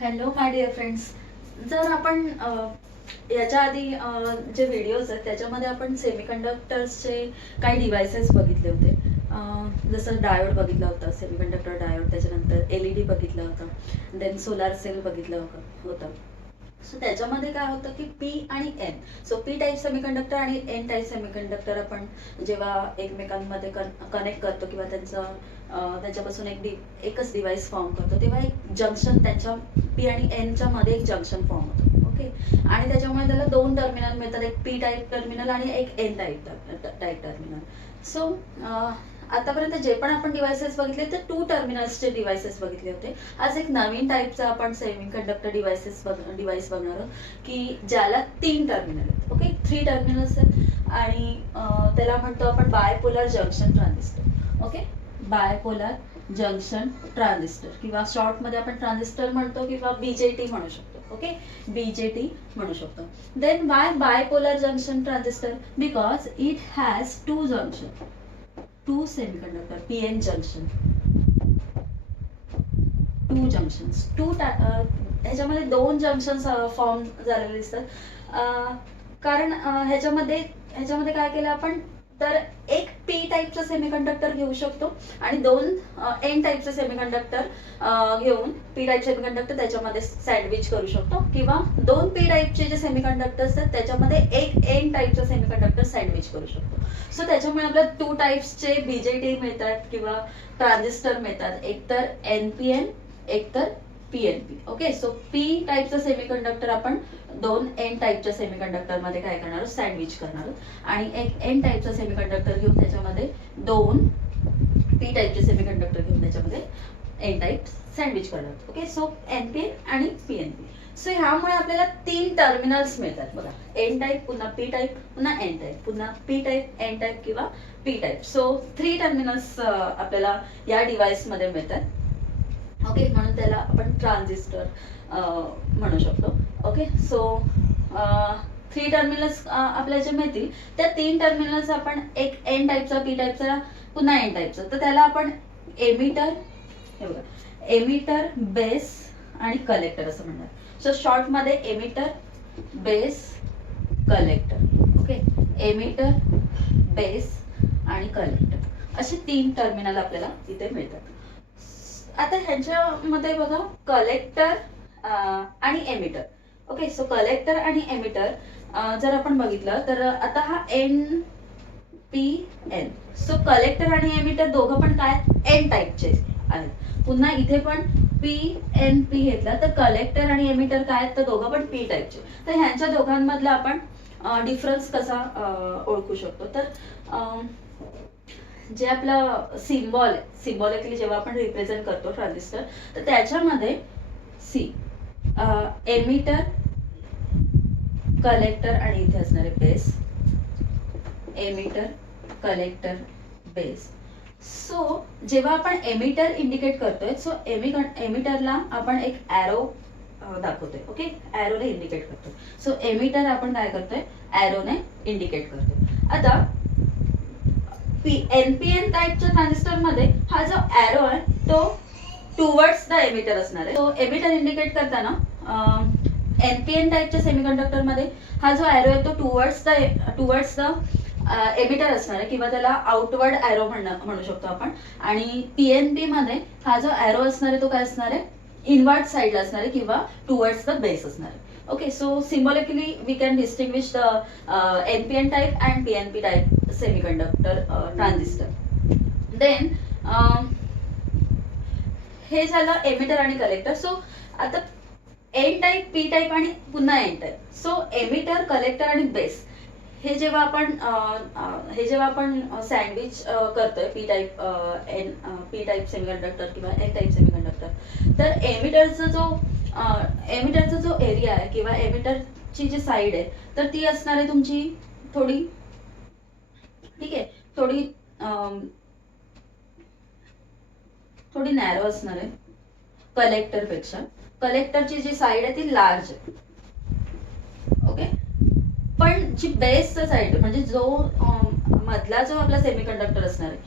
Hello my dear friends. जर आपण याच्या आधी जे व्हिडिओज आहेत त्याच्यामध्ये आपण सेमीकंडक्टर्सचे काही डिव्हायसेस बघितले होते. जसं डायोड बघितला होता, सेमीकंडक्टर डायोड, त्याच्यानंतर LED बघितला होता, देन सोलार सेल बघितलं होतं. सो त्याच्यामध्ये काय होतं की पी आणि N, so P type semiconductor आणि एन टाईप सेमीकंडक्टर आपण जेव्हा एकमेकांमध्ये कनेक्ट करतो किंवा त्याच्यापासून एकच डिव्हाइस फॉर्म करतो, तेव्हा एक जंक्शन त्यांच्या पी आणि एनच्या मध्ये एक जंक्शन फॉर्म होतं. ओके, आणि त्याच्यामुळे त्याला दोन टर्मिनल मिळतात, एक पी टाईप टर्मिनल आणि एक एन टाईप टर्मिनल. सो आतापर्यंत जे पण आपण डिव्हायसेस बघितले ते टू टर्मिनल्सचे डिव्हायसेस बघितले होते. आज एक नवीन टाईपचा आपण सेमीकंडक्टर डिव्हाइस बघणार आहोत की ज्याला तीन टर्मिनल आहेत. ओके, 3 टर्मिनल्स आहेत आणि त्याला म्हणतो आपण bipolar junction transistor. Okay, bipolar junction transistor किंवा शॉर्ट मध्ये आपण ट्रान्झिस्टर म्हणतो किंवा बीजेटी म्हणू शकतो. ओके, बीजेटी म्हणू शकतो. Then why bipolar junction transistor? Because it has two junction, two semiconductor PN junction, two junctions, ह्याच्यामध्ये दोन जंक्शन्स फॉर्म झालेले दिसतात. कारण ह्याच्यामध्ये काय केलं आपण, तर एक पी टाईपचा सेमीकंडक्टर घेऊ शकतो आणि दोन एन टाईपचे सेमीकंडक्टर घेऊन पी टाईप सेमीकंडक्टर त्याच्यामध्ये सँडविच करू शकतो, किंवा दोन पी टाईपचे जे सेमीकंडक्टर्स आहेत त्याच्यामध्ये एक एन टाईपचा सेमीकंडक्टर सँडविच करू शकतो. सो त्याच्यामुळे आपल्याला टू टाईप्सचे बीजेटी मिळतात किंवा ट्रान्झिस्टर मिळतात, एक तर एनपीएन, एक तर पीएनपी. ओके, सो पी टाईपचं सेमीकंडक्टर आपण दोन एन टाईपच्या सेमीकंडक्टर मध्ये काय करणार आहोत, सँडविच करणार आहोत, आणि एक एन टाईपचा सेमीकंडक्टर घेऊन त्याच्यामध्ये दोन पी टाईपचे सेमीकंडक्टर घेऊन त्याच्यामध्ये एन टाईप सँडविच करणार आहोत. ओके, सो एनपीएन आणि पीएनपी. सो ह्यामुळे आपल्याला तीन टर्मिनल्स मिळतात बघा, एन टाईप, पुन्हा पी टाईप, पुन्हा एन टाईप, पुन्हा पी टाईप, एन टाईप किंवा पी टाईप. सो 3 टर्मिनल्स आपल्याला या डिव्हाइस मध्ये मिळतात. ओके, म्हणून त्याला आपण ट्रान्झिस्टर म्हणू शकतो. ओके, सो 3 टर्मिनल्स आपल्याला जे मिळतील त्या 3 टर्मिनल्स आपण एक एन टाईपचा, पी टाईपचा, पुन्हा एन टाईपचा, तर त्याला आपण एमिटर, हे बघा, एमिटर, बेस आणि कलेक्टर असं म्हणणार. सो शॉर्ट मध्ये emitter, base, collector. Okay, emitter, base आणि कलेक्टर असे 3 टर्मिनल आपल्याला इथे मिळतात. आता ह्याच्यामध्ये बघा, कलेक्टर आणि एमिटर. ओके, सो कलेक्टर आणि एमिटर जर आपण बघितलं तर आता हा N P N, so collector आणि एमिटर दोघं पण काय एन टाईपचे आहेत. पुन्हा इथे पण पी एन पी घेतला तर कलेक्टर आणि एमिटर काय आहेत, तर दोघं पण पी टाईपचे. तर ह्यांच्या दोघांमधला आपण डिफरन्स कसा ओळखू शकतो, तर जे आपलं सिम्बॉलिकली जेव्हा आपण रिप्रेझेंट करतो ट्रान्झिस्टर, तर त्याच्यामध्ये सी एमिटर, कलेक्टर आणि इथे असणारे base, emitter, collector, base. So जेव्हा आपण एमिटर इंडिकेट करतोय, सो एमिटरला आपण एक ॲरो दाखवतोय. ओके, ॲरोने इंडिकेट करतो. सो एमिटर आपण काय करतोय, ॲरोने इंडिकेट करतो. आता एनपीएन टाईपच्या ट्रान्झिस्टर मध्ये हा जो ॲरो आहे तो टुवर्ड्स द एमिटर असणार आहे. सो एमिटर इंडिकेट करताना एनपीएन टाईपच्या सेमीकंडक्टर मध्ये हा जो ॲरो आहे तो टुवर्ड्स द एमिटर असणार आहे, किंवा त्याला आउटवर्ड ॲरो म्हणू शकतो आपण. आणि पीएनपी मध्ये हा जो ॲरो असणार आहे तो काय असणार आहे, इनवर्ड साइडला असणार आहे किंवा टुवर्ड्स द बेस असणार आहे. Okay, so symbolically we can distinguish the NPN type and PNP type semiconductor transistor. Then हे झालं एमिटर आणि कलेक्टर. सो आता एन टाईप, पी टाईप आणि पुन्हा N type. So emitter, collector आणि बेस हे जेव्हा आपण सँडविच करतोय पी टाईप सेमीकंडक्टर किंवा एन टाईप सेमीकंडक्टर, तर एमिटरचा जो एरिया आहे किंवा एमिटरची जी साईड आहे तर ती असणार आहे तुमची थोडी, ठीक आहे, थोडी नॅरो असणार आहे कलेक्टर पेक्षा. कलेक्टरची जी साईड आहे ती लार्ज आहे. ओके, पण जी बेसचा साईड म्हणजे जो मधला जो आपला सेमीकंडक्टर असणार आहे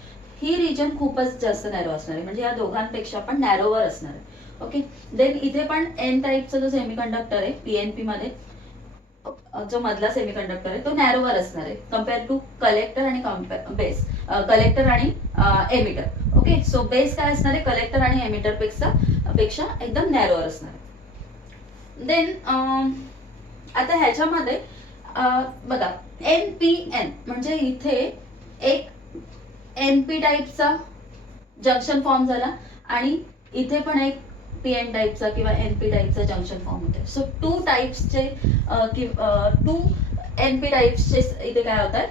ही रिजन खूपच जास्त नॅरो असणार आहे, म्हणजे या दोघांपेक्षा पण नॅरोवर असणार आहे. ओके, देन इथे पण एन टाईपचा जो सेमीकंडक्टर आहे पीएनपी मध्ये, जो मधला सेमीकंडक्टर आहे तो नॅरोवर असणार आहे कम्पेअर टू कलेक्टर आणि बेस, कलेक्टर आणि एमिटर. ओके, सो बेस काय असणार आहे, कलेक्टर आणि एमिटर पेक्षा एकदम नॅरोवर असणार आहे. देन आता ह्याच्यामध्ये बघा NPN म्हणजे इथे एक NP टाईपचा जंक्शन फॉर्म झाला आणि इथे पण एक PN टाईपचा किंवा NP टाईपचा जंक्शन फॉर्म होते. सो टू टाईप्सचे टू NP टाईप्सचे इथे काय होतात,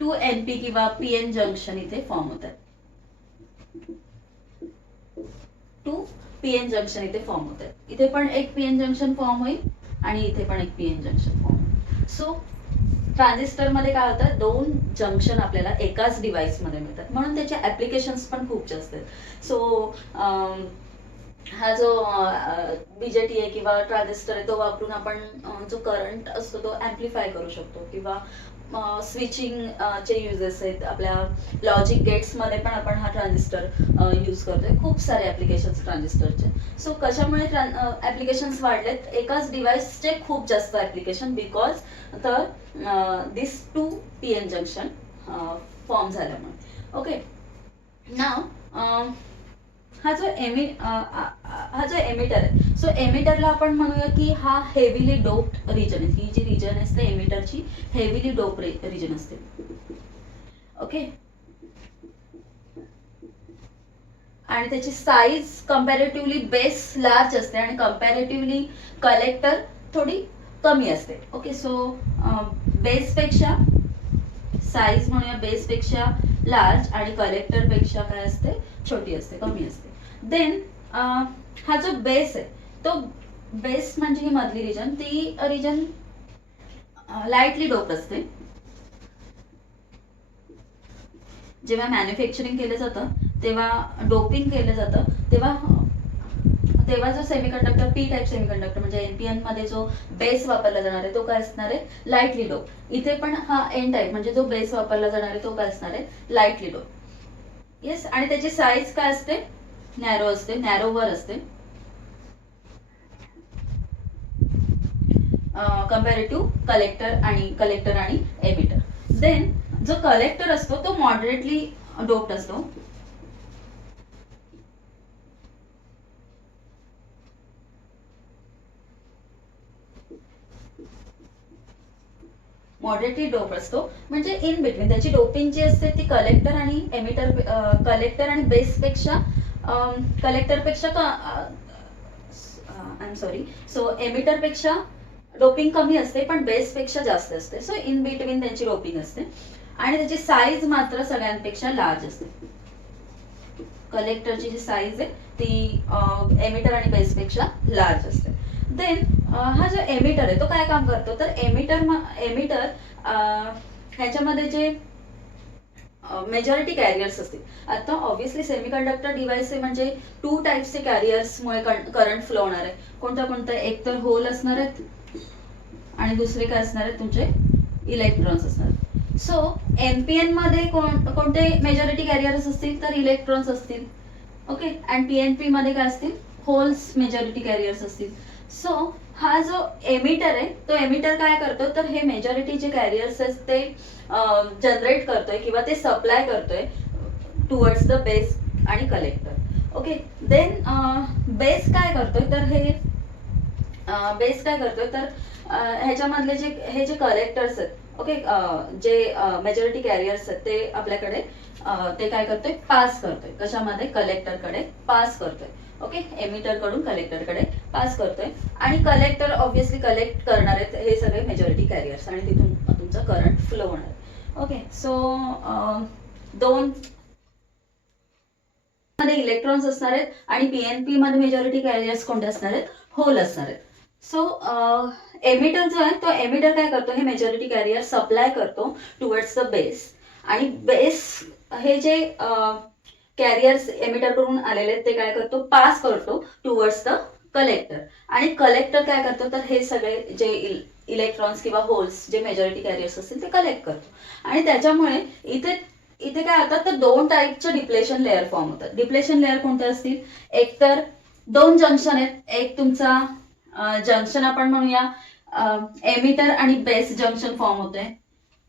टू NP किंवा PN जंक्शन इथे फॉर्म होतात. टू PN जंक्शन इथे फॉर्म होतात. इथे पण एक PN जंक्शन फॉर्म होईल आणि इथे पण एक PN जंक्शन फॉर्म होईल. सो ट्रान्झिस्टर मध्ये काय होतं, दोन जंक्शन आपल्याला एकाच डिव्हाइस मध्ये मिळतात, म्हणून त्याचे ऍप्लिकेशन्स पण खूप जास्त आहेत. सो हा जो बीजेटी आहे किंवा ट्रान्झिस्टर आहे तो वापरून आपण जो करंट असतो तो ऍम्प्लिफाय करू शकतो, किंवा स्विचिंग चे युजेस आहेत. आपल्या लॉजिक गेट्स मध्ये पण आपण हा ट्रान्झिस्टर यूज करतोय. खूप सारे ऍप्लिकेशन्स ट्रान्झिस्टरचे. सो कशामुळे ऍप्लिकेशन्स वाढलेत, एकाच डिव्हाइसचे खूप जास्त application, because this two PN junction form झाल्यामुळे. ओके, नाव हा जो एमिटर आहे, सो एमिटरला आपण म्हणूया की हा हेवीली डोप्ड रिजन आहे. ही जी रिजन असते एमिटरची हेवीली डोप रिजन असते. ओके, आणि त्याची साईज कम्पॅरेटिव्हली बेस लार्ज असते आणि कम्पॅरेटिव्हली कलेक्टर थोडी कमी असते. ओके, सो बेस पेक्षा साईज म्हणूया बेस पेक्षा लार्ज आणि कलेक्टर पेक्षा काय असते, छोटी असते, कमी असते. देन हा जो बेस आहे तो बेस म्हणजे ही मधली रिजन, ती रिजन लाईटली डोप्ड असते. जेव्हा मॅन्युफॅक्चरिंग केलं जातं तेव्हा डोपिंग केलं जातं तेव्हा जो सेमीकंडक्टर पी टाईप सेमीकंडक्टर म्हणजे NPN मध्ये जो बेस वापरला जाणार आहे तो काय असणार आहे, लाईटली डोप. इथे पण हा एन टाईप म्हणजे जो बेस वापरला जाणार आहे तो काय असणार आहे, लाईटली डोप. येस, आणि त्याची साईज काय असते, नॅरो असते, नॅरोवर असते कम्पॅरेटिव्ह कलेक्टर आणि एमिटर. देन जो कलेक्टर असतो तो मॉडरेटली डोप्ड असतो. मॉडरेटली डोप असतो म्हणजे इन बिटवीन त्याची डोपिंग जी असते ती कलेक्टर आणि बेस पेक्षा कलेक्टर पेक्षा I am sorry, so emitter पेक्षा डोपिंग कमी असते पण बेस पेक्षा जास्त असते. सो इन बिटवीन त्यांची डोपिंग असते आणि त्याची साईज मात्र सगळ्यांपेक्षा लार्ज असते. कलेक्टरची जी साईज आहे ती एमिटर आणि बेस पेक्षा लार्ज असते. देन हा जो एमिटर आहे तो काय काम करतो, तर एमिटर ह्याच्यामध्ये जे मेजॉरिटी कॅरियर्स असतील. आता ऑब्व्हियसली सेमीकंडक्टर डिव्हाइस आहे म्हणजे टू टाईपचे कॅरियर्समुळे करंट फ्लो होणार आहे. कोणतं एक तर होल असणार आहेत आणि दुसरे काय असणार आहेत, तुमचे इलेक्ट्रॉन्स असणार. सो NPN मध्ये कोणते मेजॉरिटी कॅरियर्स असतील, तर इलेक्ट्रॉन्स असतील. ओके, आणि PNP मध्ये काय असतील, होल्स मेजॉरिटी कॅरियर्स असतील. सो हा जो एमिटर आहे तो एमिटर काय करतो, तर हे मेजॉरिटी जे कॅरियर्स आहेत ते जनरेट करतोय किंवा ते सप्लाय करतोय टुवर्ड्स द बेस आणि कलेक्टर. ओके, देन बेस काय करतोय, तर ह्याच्यामधले हे जे कलेक्टर्स आहेत, ओके, जे मेजॉरिटी कॅरियर्स आहेत ते आपल्याकडे ते काय करतोय, पास करतोय. कशामध्ये, कलेक्टरकडे पास करतोय. ओके, एमिटर कडून कलेक्टरकडे पास करतोय आणि कलेक्टर ऑब्व्हियसली कलेक्ट करणार आहेत हे सगळे मेजॉरिटी कॅरियर्स आणि तिथून तुमचा करंट फ्लो होणार. ओके, सो दोन मध्ये इलेक्ट्रॉन्स असणार आहेत आणि PNP मध्ये मेजॉरिटी कॅरियर्स कोणते असणार आहेत, होल असणार आहेत. सो एमिटर जो आहे तो एमिटर काय करतो, हे मेजॉरिटी कॅरियर सप्लाय करतो टुवर्ड्स द बेस आणि बेस हे जे कॅरियर्स एमिटर कडून आलेले आहेत ते काय करतो, पास करतो टुवर्ड्स द कलेक्टर आणि कलेक्टर काय करतो, तर हे सगळे जे इलेक्ट्रॉन्स किंवा होल्स जे मेजॉरिटी कॅरियर्स असतील ते कलेक्ट करतो. आणि त्याच्यामुळे इथे इथे काय होतात तर दोन टाईपचे डिप्लेशन लेअर फॉर्म होतात. डिप्लेशन लेअर कोणते असतील, एक तर दोन जंक्शन आहेत, एक तुमचा जंक्शन आपण म्हणूया एमिटर आणि बेस जंक्शन फॉर्म होतोय.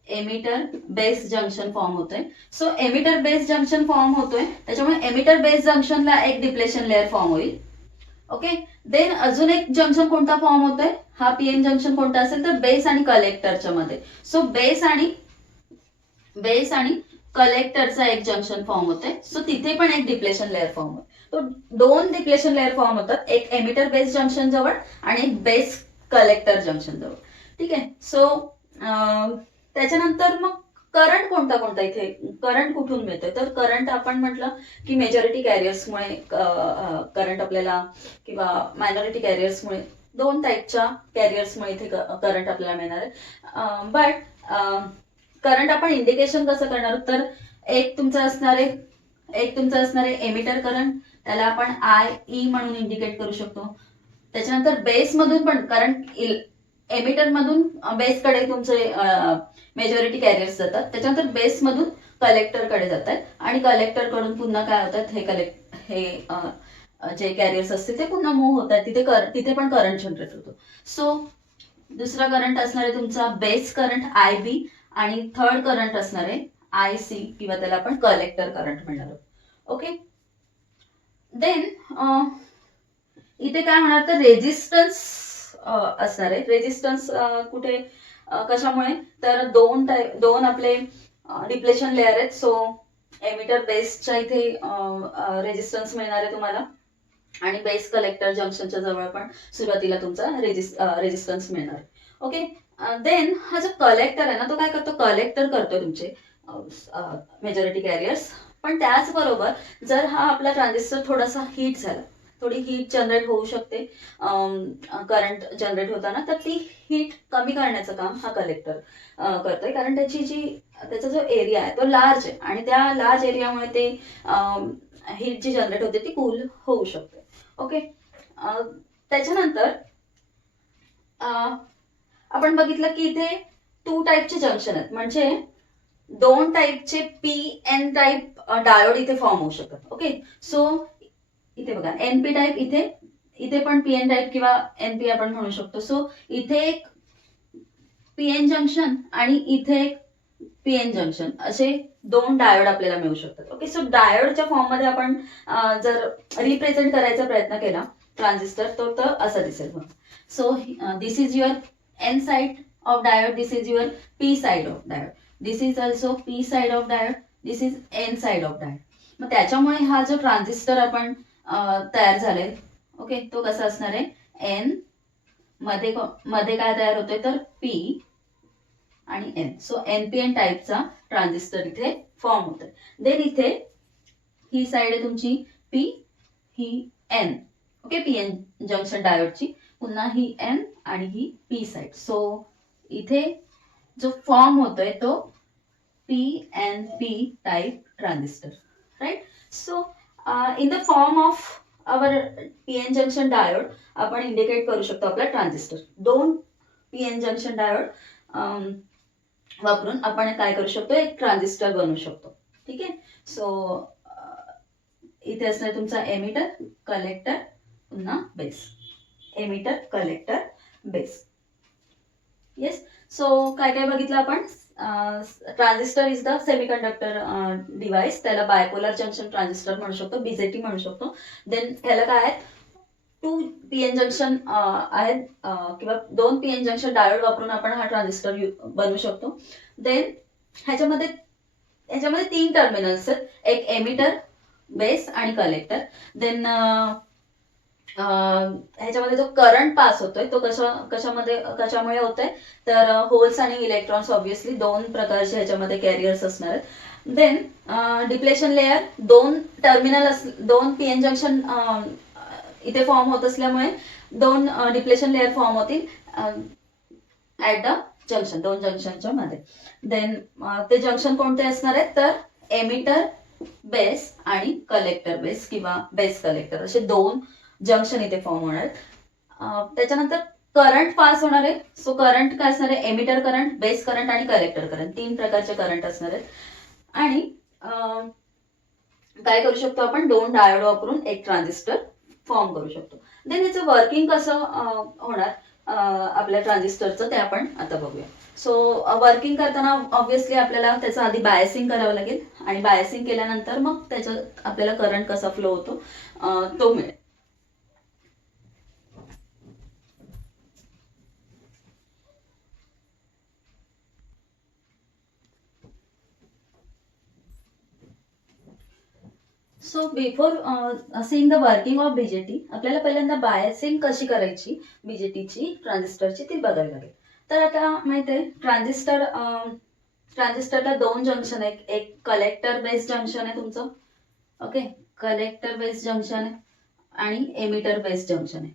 एमिटर बेस जंक्शन फॉर्म होतोय. So emitter base junction form होतोय, त्याच्यामुळे एमिटर बेस जंक्शनला एक डिप्लेशन लेअर फॉर्म होईल. ओके. देन अजून एक जंक्शन कोणता फॉर्म होतोय, हा पीएन जंक्शन कोणता असेल तर बेस आणि कलेक्टरच्या मध्ये. सो बेस आणि कलेक्टरचा एक जंक्शन फॉर्म होतोय. सो तिथे पण एक डिप्लेशन लेअर फॉर्म होते. तो दोन डिप्लेशन लेअर फॉर्म होतात, एक एमिटर बेस जंक्शन जवळ आणि एक बेस कलेक्टर जंक्शन जवळ. ठीक आहे. सो त्याच्यानंतर मग करंट कोणता कोणता इथे, करंट कुठून मिळतोय तर करंट आपण म्हटलं की मेजॉरिटी कॅरियर्समुळे करंट आपल्याला किंवा मायनॉरिटी कॅरियर्समुळे दोन टाईपच्या कॅरियर्समुळे इथे करंट आपल्याला मिळणार आहे. बट करंट आपण इंडिकेशन कसं करणार तर एक तुमचं असणार आहे एमिटर करंट, त्याला आपण IE म्हणून इंडिकेट करू शकतो. त्याच्यानंतर बेस मधून पण, कारण एमिटर मधून बेस कडे तुमचे मेजॉरिटी कॅरियर्स जातात, त्याच्यानंतर बेस मधून कलेक्टर कडे जातात आणि कलेक्टर कडून पुन्हा काय होतात हे जे कॅरियर्स असतील ते पुन्हा मूव्ह होतात, तिथे पण करंट जनरेट होतो. सो दुसरा करंट असणार आहे तुमचा बेस करंट IB आणि थर्ड करंट असणार आहे IC किंवा त्याला आपण कलेक्टर करंट म्हणणार आहोत. ओके. देन इथे काय होणार तर रेजिस्टन्स असणार आहे. रेजिस्टन्स कुठे कशामुळे तर दोन आपले डिप्लेशन लेअर आहेत. सो एमिटर बेसच्या इथे रेजिस्टन्स मिळणार आहे तुम्हाला आणि बेस कलेक्टर जंक्शनच्या जवळ पण सुरुवातीला तुमचा रेजिस्टन्स मिळणार. ओके. देन हा जो कलेक्टर आहे ना तो काय करतो, कलेक्टर करतो तुमचे मेजॉरिटी कॅरियर्स. पण त्याचबरोबर जर हा आपला ट्रान्झिस्टर थोडासा हीट झाला, थोडी हीट जनरेट होऊ शकते करंट जनरेट होताना, तर ती हीट कमी करण्याचं काम हा कलेक्टर करतोय. कारण त्याचा जो एरिया आहे तो लार्ज आहे आणि त्या लार्ज एरियामुळे ते हीट जी जनरेट होते ती कूल होऊ शकते. ओके. त्याच्यानंतर आपण बघितलं की इथे टू टाईपचे जंक्शन आहेत, म्हणजे दोन टाईपचे PN टाईप डायोड इथे फॉर्म होऊ शकतात. ओके. सो इथे बघा NP टाईप, इथे पण PN टाईप किंवा NP आपण म्हणू शकतो. सो इथे एक PN जंक्शन आणि इथे एक PN जंक्शन असे दोन डायोड आपल्याला मिळू शकतात. ओके. सो डायोडच्या फॉर्म मध्ये आपण जर रिप्रेझेंट करायचा प्रयत्न केला ट्रान्झिस्टर तर असं दिसेल. So this is your N side of diode, this is your P side of diode, this is also P side of diode, this is N side of diode. मग त्याच्यामुळे हा जो ट्रान्झिस्टर आपण तयार झालाय, ओके, तो कसा असणार आहे, N मध्ये काय तयार होतोय तर P आणि N. सो NPN टाईपचा ट्रान्झिस्टर इथे फॉर्म होतोय. देन इथे ही साइड आहे तुमची P, ही N. ओके. PN जंक्शन डायोडची, पुन्हा ही N आणि ही P साइड. सो इथे जो फॉर्म होतोय तो PNP type transistor, right. So in the form of our PN junction diode आपण इंडिकेट करू शकतो आपला ट्रान्झिस्टर. दोन PN जंक्शन डायोड वापरून आपण काय करू शकतो, एक ट्रान्झिस्टर बनवू शकतो. ठीक आहे. सो इथे असणार तुमचा एमिटर, कलेक्टर, पुन्हा base. Emitter, collector, base. Yes. So काय काय बघितलं आपण. Transistor is the semiconductor device, त्याला बायपोलर जंक्शन ट्रान्झिस्टर म्हणू शकतो, BJT म्हणू शकतो. देन ह्याला काय आहे, टू PN जंक्शन आहेत किंवा दोन PN जंक्शन डायोड वापरून आपण हा ट्रान्झिस्टर बनवू शकतो. देन ह्याच्यामध्ये तीन टर्मिनल्स आहेत, एक एमिटर, बेस आणि कलेक्टर. देन ह्याच्यामध्ये जो करंट पास होतोय तो कशामुळे होतोय तर होल्स आणि इलेक्ट्रॉन्स, ऑब्व्हियसली दोन प्रकारचे ह्याच्यामध्ये कॅरियर्स असणार आहेत. देन डिप्लेशन लेअर, दोन PN जंक्शन इथे फॉर्म होत असल्यामुळे दोन डिप्लेशन लेअर फॉर्म होतील ऍट द जंक्शन, दोन जंक्शनच्या मध्ये. देन ते जंक्शन कोणते असणार आहेत तर एमिटर बेस आणि कलेक्टर बेस किंवा बेस कलेक्टर, असे दोन जंक्शन इथे फॉर्म होणार आहेत. त्याच्यानंतर करंट पास होणार आहे. सो करंट काय असणार आहे, एमिटर करंट, बेस करंट आणि कलेक्टर करंट, 3 प्रकारचे करंट असणार आहेत. आणि काय करू शकतो आपण, 2 डायोड वापरून एक ट्रान्झिस्टर फॉर्म करू शकतो. देन याचं वर्किंग कसं होणार आपल्या ट्रान्झिस्टरचं ते आपण आता बघूया. सो वर्किंग करताना ऑब्व्हियसली आपल्याला त्याचं आधी बायसिंग करावं लागेल आणि बायसिंग केल्यानंतर मग त्याच्यात आपल्याला करंट कसा फ्लो होतो तो मिळेल. So before seeing the working of BJT आपल्याला पहिल्यांदा बायसिंग कशी करायची बीजेटीची ट्रान्झिस्टरची ती बघायला लागेल. तर आता माहित आहे ट्रान्झिस्टरला 2 जंक्शन आहे, एक कलेक्टर बेस्ड जंक्शन आहे तुमचं, ओके, कलेक्टर बेस्ड जंक्शन आहे आणि एमिटर बेस्ड जंक्शन आहे.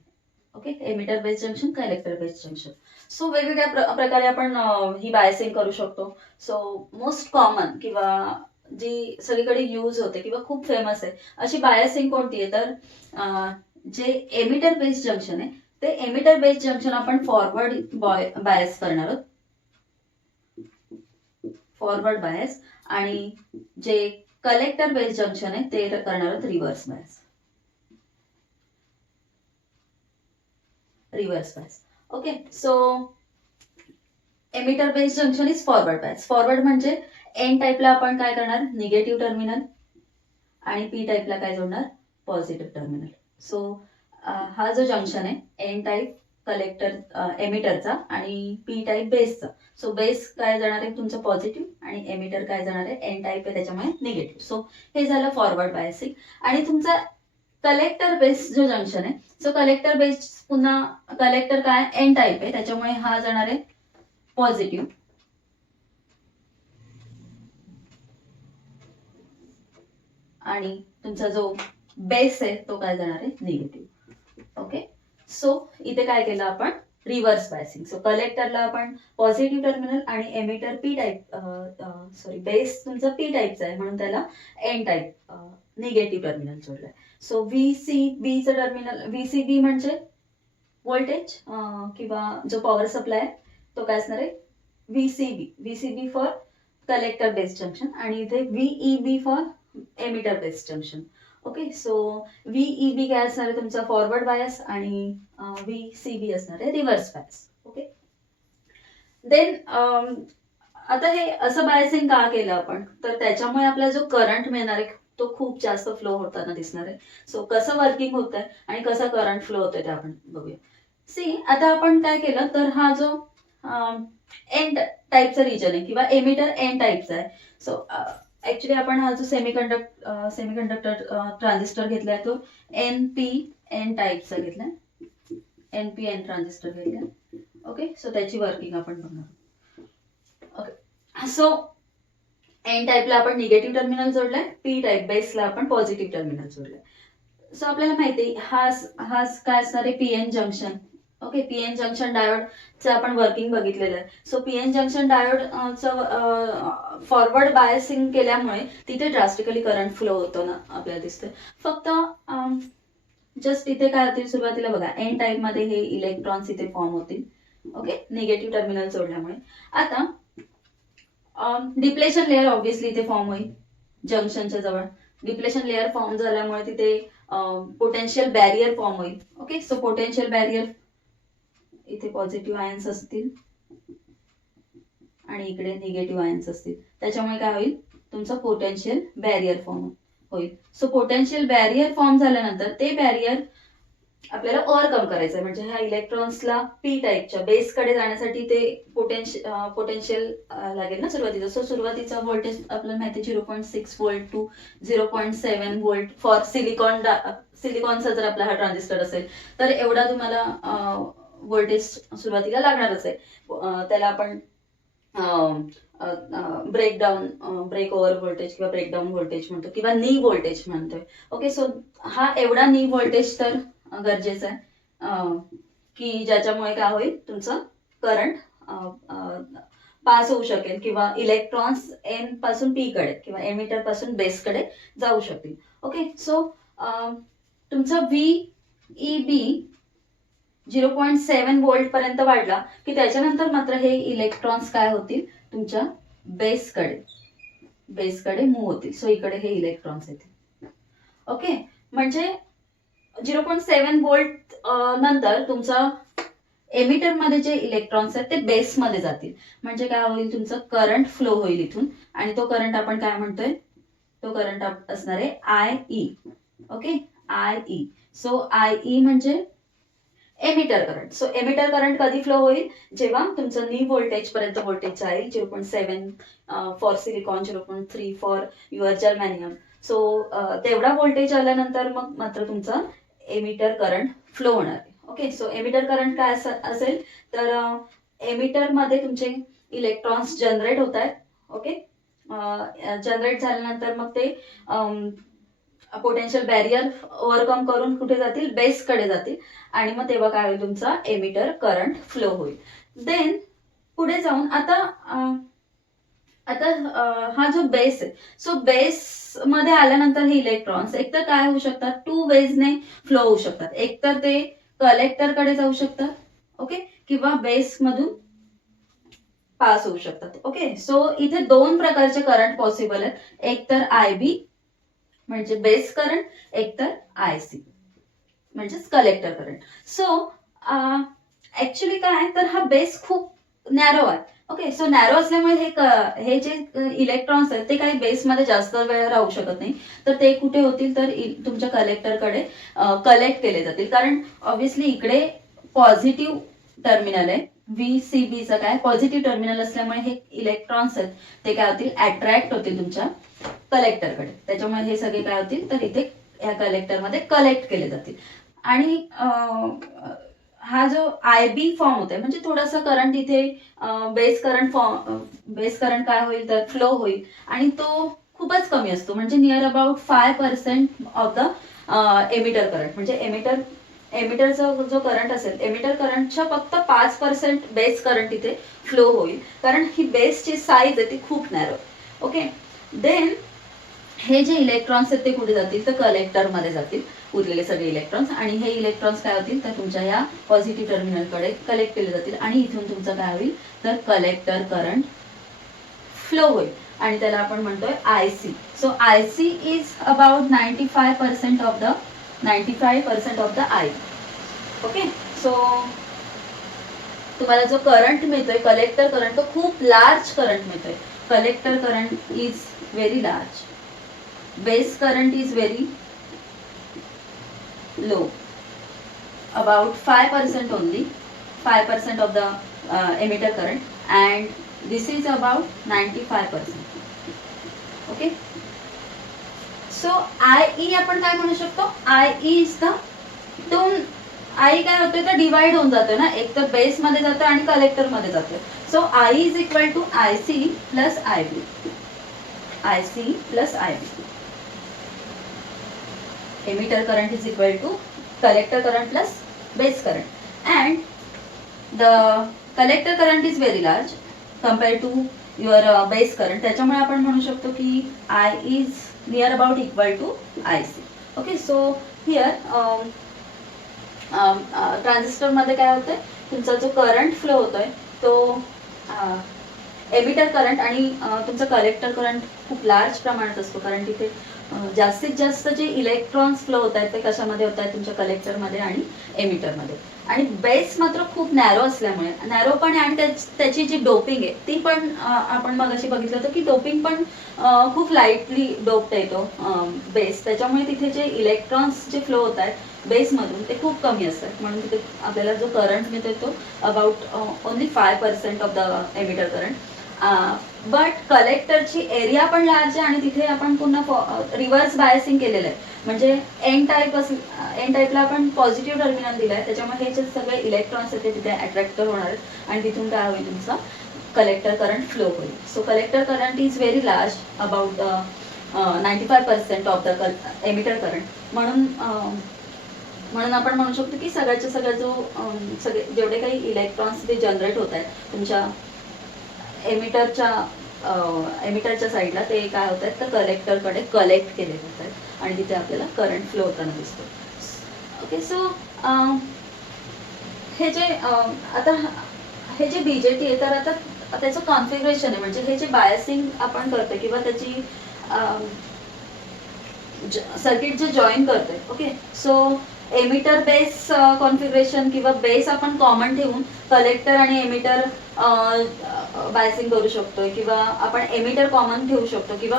Okay, emitter based junction, collector based junction. So वेगवेगळ्या प्रकारे आपण ही बायसिंग करू शकतो. सो मोस्ट कॉमन किंवा जी सगळीकडे यूज होते किंवा खूप फेमस आहे अशी बायसिंग कोणती आहे, तर जे एमिटर बेस्ड जंक्शन आहे ते एमिटर बेस्ड जंक्शन आपण फॉरवर्ड बायस करणार आहोत, फॉरवर्ड बायस. आणि जे कलेक्टर बेस्ड जंक्शन आहे ते करणार आहोत reverse bias, reverse bias. Okay, so emitter based junction is forward bias. Forward म्हणजे एन टाईपला आपण काय करणार, निगेटिव्ह टर्मिनल, आणि पी टाईपला काय जोडणार, पॉझिटिव्ह टर्मिनल. सो हा जो जंक्शन आहे एन टाईप कलेक्टर एमिटरचा आणि पी टाईप बेसचा. सो बेस काय जाणार आहे तुमचं पॉझिटिव्ह आणि एमिटर काय जाणार आहे एन टाईप आहे त्याच्यामुळे निगेटिव्ह. सो हे झालं फॉरवर्ड बायसिंग. आणि तुमचा कलेक्टर बेस जो जंक्शन आहे, सो कलेक्टर बेस पुन्हा कलेक्टर काय एन टाईप आहे त्याच्यामुळे हा जाणार आहे पॉझिटिव्ह आणि तुमचा जो बेस आहे तो काय जाणार आहे निगेटिव्ह. ओके, सो इथे काय केलं आपण, रिव्हर्स बायसिंग. सो कलेक्टरला आपण पॉझिटिव्ह टर्मिनल आणि emitter P type, sorry base तुमचा पी टाईपचा आहे म्हणून त्याला एन टाईप निगेटिव्ह टर्मिनल जोडलाय. सो व्हीसीबीचं टर्मिनल, व्हीसीबी म्हणजे व्होल्टेज किंवा जो पॉवर सप्लाय तो काय असणार आहे VCB, VCB for collector based junction आणि इथे VEB for emitter based junction. Okay, so VEB काय असणार आहे तुमचा फॉरवर्ड बायस आणि व्हीसीबी असणार आहे रिव्हर्स बायस. ओके, देन आता हे असं बायसिंग का केलं आपण, तर त्याच्यामुळे आपला जो करंट मिळणार आहे तो खूप जास्त फ्लो होताना दिसणार आहे. सो कसं वर्किंग होत आहे आणि कसं करंट फ्लो होतोय ते आपण बघूया. सी, आता आपण काय केलं तर हा जो एन टाईपचा रिजन आहे किंवा एमिटर एन टाईपचा आहे. सो ऍक्च्युली आपण हा जो सेमीकंडक्टर ट्रान्झिस्टर घेतलाय तो एन पी एन टाईपचा घेतलाय, एन पी एन ट्रान्झिस्टर घेतलाय. ओके, सो त्याची वर्किंग आपण बघणार. ओके, सो एन टाईपला आपण निगेटिव्ह टर्मिनल जोडलाय, पी टाईप बेसला आपण पॉझिटिव्ह टर्मिनल जोडलाय. सो आपल्याला माहिती हा काय असणार आहे PN junction. Okay, PN junction डायोडचं आपण वर्किंग बघितलेलं आहे. सो पीएन जंक्शन डायोडचं फॉरवर्ड बायसिंग केल्यामुळे तिथे ड्रास्टिकली करंट फ्लो होतो ना आपल्याला दिसतंय. फक्त जस्ट इथे काय होतील सुरुवातीला बघा एन टाईप मध्ये हे इलेक्ट्रॉन्स इथे फॉर्म होतील. ओके, निगेटिव्ह टर्मिनल जोडल्यामुळे. आता डिप्लेशन लेअर ऑब्व्हियसली इथे फॉर्म होईल जंक्शनच्या जवळ. डिप्लेशन लेअर फॉर्म झाल्यामुळे तिथे पोटेन्शियल बॅरियर फॉर्म होईल. ओके, सो पोटेन्शियल बॅरियर इथे पॉझिटिव्ह आयन्स असतील आणि इकडे निगेटिव्ह आयन्स असतील, त्याच्यामुळे काय होईल तुमचं पोटेन्शियल बॅरियर फॉर्म होईल. सो पोटेन्शियल बॅरियर फॉर्म झाल्यानंतर ते बॅरियर आपल्याला ओव्हरकम करायचं, म्हणजे ह्या इलेक्ट्रॉन्सला पी टाईपच्या बेसकडे जाण्यासाठी ते पोटेन्शियल लागेल ना सुरुवातीचा. सो सुरुवातीचा व्होल्टेज आपल्याला माहिती 0.6 व्होल्ट टू 0.7 व्होल्ट फॉर सिलिकॉनचा जर आपला हा ट्रान्झिस्टर असेल तर एवढा तुम्हाला व्होल्टेज सुरुवातीला लागणारच आहे. त्याला आपण ब्रेक ओव्हर व्होल्टेज किंवा ब्रेकडाऊन व्होल्टेज म्हणतो किंवा नी व्होल्टेज म्हणतोय. ओके, सो हा एवढा नी व्होल्टेज तर गरजेचं आहे की ज्याच्यामुळे काय होईल तुमचं करंट पास होऊ शकेल किंवा इलेक्ट्रॉन्स एन पासून पी कडे किंवा एमिटर पासून बेस कडे जाऊ शकतील. ओके, सो तुमचा व्हीईबी 0.7 व्होल्ट पर्यंत वाढला की त्याच्यानंतर मात्र हे इलेक्ट्रॉन्स काय होतील, तुमच्या बेसकडे मूव्ह होतील. सो इकडे हे इलेक्ट्रॉन्स येतील. ओके, म्हणजे 0.7 व्होल्ट नंतर तुमचा एमिटर मध्ये जे इलेक्ट्रॉन्स आहेत ते बेस मध्ये जातील. म्हणजे काय होईल, तुमचं करंट फ्लो होईल इथून, आणि तो करंट आपण काय म्हणतोय, तो करंट असणार आहे IE. Okay, IE. So IE म्हणजे emitter current. So emitter current कधी फ्लो होईल, जेव्हा तुमचं नी व्होल्टेज पर्यंत व्होल्टेज जाईल. 0.7 for silicon, 0.3 for your germanium. So तेवढा व्होल्टेज आल्यानंतर मग मात्र तुमचा एमिटर करंट फ्लो होणार आहे. ओके, सो एमिटर करंट काय असेल, तर एमिटर मध्ये तुमचे इलेक्ट्रॉन्स जनरेट होत आहेत. ओके, जनरेट झाल्यानंतर मग ते पोटेन्शियल बॅरियर ओव्हरकम करून कुठे जातील, बेसकडे जातील, आणि मग तेव्हा काय होईल, तुमचा एमिटर करंट फ्लो होईल. देन पुढे जाऊन आता हा जो बेस आहे, सो बेस मध्ये आल्यानंतर हे इलेक्ट्रॉन्स एकतर काय होऊ शकतात, 2 वेजने फ्लो होऊ शकतात. एकतर ते कलेक्टरकडे जाऊ शकतात, ओके, किंवा बेस मधून पास होऊ शकतात. ओके, सो इथे 2 प्रकारचे करंट पॉसिबल आहेत. एकतर IB म्हणजे बेस करंट, एकतर IC म्हणजेच कलेक्टर करंट. सो ऍक्च्युली काय, तर हा बेस खूप नॅरो आहे. ओके, सो नॅरो असल्यामुळे हे जे इलेक्ट्रॉन्स आहेत ते काही बेसमध्ये जास्त वेळ राहू शकत नाही. तर ते कुठे होतील, तर तुमच्या कलेक्टरकडे कलेक्ट केले जातील. कारण ऑब्व्हियसली इकडे पॉझिटिव्ह टर्मिनल आहे, VCBचं काय पॉझिटिव्ह टर्मिनल असल्यामुळे हे इलेक्ट्रॉन्स आहेत ते काय होतील, अट्रॅक्ट होतील तुमच्या कलेक्टरकडे. त्याच्यामुळे हे सगळे काय होतील, तर इथे ह्या कलेक्टरमध्ये कलेक्ट केले जातील. आणि हा जो IB फॉर्म होतोय, म्हणजे थोडासा करंट इथे बेस करंट काय होईल, तर फ्लो होईल, आणि तो खूपच कमी असतो. म्हणजे near about 5% of the emitter current. म्हणजे एमिटरचा जो करंट असेल, एमिटर करंटच्या फक्त 5% बेस करंट इथे फ्लो होईल, कारण ही बेसची साईज आहे ती खूप नॅरो. ओके, देन हे जे इलेक्ट्रॉन्स आहेत ते कुठे जातील, तर कलेक्टरमध्ये जातील उरलेले सगळे इलेक्ट्रॉन्स. आणि हे इलेक्ट्रॉन्स काय होतील, तर तुमच्या या पॉझिटिव्ह टर्मिनलकडे कलेक्ट केले जातील, आणि इथून तुमचं काय होईल, तर कलेक्टर करंट फ्लो होईल, आणि त्याला आपण म्हणतोय IC. So IC is about 95% of the I. Okay, so तुम्हाला जो करंट मिळतोय कलेक्टर करंट, तो खूप लार्ज करंट मिळतोय. Collector current is very large, base current is very low, about 5% only, 5% of the emitter current, and this is about 95%. Okay, so IE आपण काय म्हणू शकतो, IE is the दोन I काय होतोय, तर डिवाइड होऊन जातोय ना, एक तर बेस मध्ये जातोय आणि कलेक्टर मध्ये जातोय. So I is equal to IC plus IB. IC plus IB. Emitter current is equal to collector current plus base current, and the collector current is very large compared to your base current. त्याच्यामुळे आपण म्हणू शकतो की I is near about equal to IC. Okay, so here transistor मध्ये काय होतंय, तुमचा जो करंट फ्लो होतोय तो एमिटर करंट आणि तुमचा कलेक्टर करंट खूप लार्ज प्रमाणात असतो, कारण तिथे जास्तीत जास्त जे इलेक्ट्रॉन्स फ्लो होत आहेत ते कशामध्ये होत आहेत, तुमच्या कलेक्टरमध्ये आणि एमिटरमध्ये. आणि बेस मात्र खूप नॅरो असल्यामुळे, नॅरो पण आहे, आणि त्याची जी डोपिंग आहे ती पण आपण मगाशी बघितलं होतं की डोपिंग पण खूप लाईटली डोप्ड आहे तो बेस. त्याच्यामुळे तिथे जे इलेक्ट्रॉन्स जे फ्लो होत आहेत बेसमधून ते खूप कमी असतात, म्हणून तिथे आपल्याला जो करंट मिळतोय तो about only 5% of the emitter current. But कलेक्टरची एरिया पण लार्ज आहे, आणि तिथे आपण पुन्हा रिव्हर्स बायसिंग केलेलं आहे. म्हणजे एन टाईपला आपण पॉझिटिव्ह टर्मिनल दिलाय, त्याच्यामुळे हे जे सगळे इलेक्ट्रॉन्स आहेत ते तिथे अट्रॅक्ट होणार आहेत, आणि तिथून काय होईल, तुमचा कलेक्टर करंट फ्लो होईल. So collector current is very large, about 95% of the emitter current. म्हणून आपण म्हणू शकतो की सगळ्याच्या सगळ्या जो सगळे जेवढे काही इलेक्ट्रॉन्स ते जनरेट होत आहेत तुमच्या एमिटरच्या साईडला, ते काय होत आहेत, तर कलेक्टरकडे कलेक्ट केले जात आहेत, आणि तिथे आपल्याला करंट फ्लो होताना दिसतो. ओके, सो हे जे आता हे जे BJT आहे, तर आता त्याचं कॉन्फिगरेशन आहे, म्हणजे हे जे बायसिंग आपण करतोय किंवा त्याची सर्किट जे जॉईन करतोय. Okay, so emitter base configuration किंवा बेस आपण कॉमन ठेवून कलेक्टर आणि एमिटर बायसिंग करू शकतो, किंवा आपण एमिटर कॉमन ठेवू शकतो, किंवा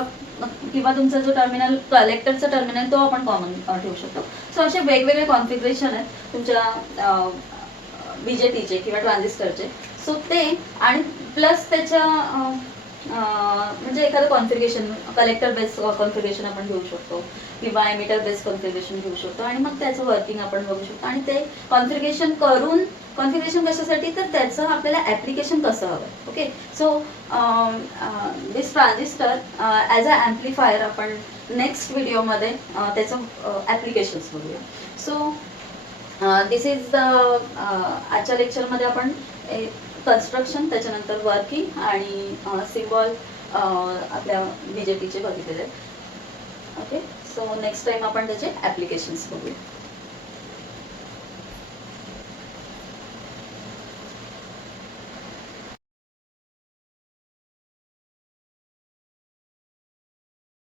किंवा तुमचा जो टर्मिनल कलेक्टरचा टर्मिनल तो आपण कॉमन ठेवू शकतो. सो असे वेगवेगळे कॉन्फिगरेशन आहेत तुमच्या BJTचे किंवा ट्रान्झिस्टरचे. सो ते आणि प्लस त्याच्या म्हणजे एखादं कॉन्फिगरेशन कलेक्टर बेस कॉन्फिगरेशन आपण घेऊ शकतो, किंवा एमिटर बेस कॉन्फिगरेशन घेऊ शकतो, आणि मग त्याचं वर्किंग आपण बघू शकतो. आणि ते कॉन्फिगरेशन कशासाठी, तर त्याचं आपल्याला ऍप्लिकेशन कसं हवं. Okay, so this transistor as a amplifier आपण नेक्स्ट व्हिडिओमध्ये त्याचं ॲप्लिकेशन्स बघूया. सो दिस इज द आजच्या लेक्चरमध्ये आपण कन्स्ट्रक्शन, त्याच्यानंतर वर्किंग आणि सिम्बॉल आपल्या BJTचे बघितलेले. ओके, सो नेक्स्ट टाइम आपण त्याचे ॲप्लिकेशन्स बघूया.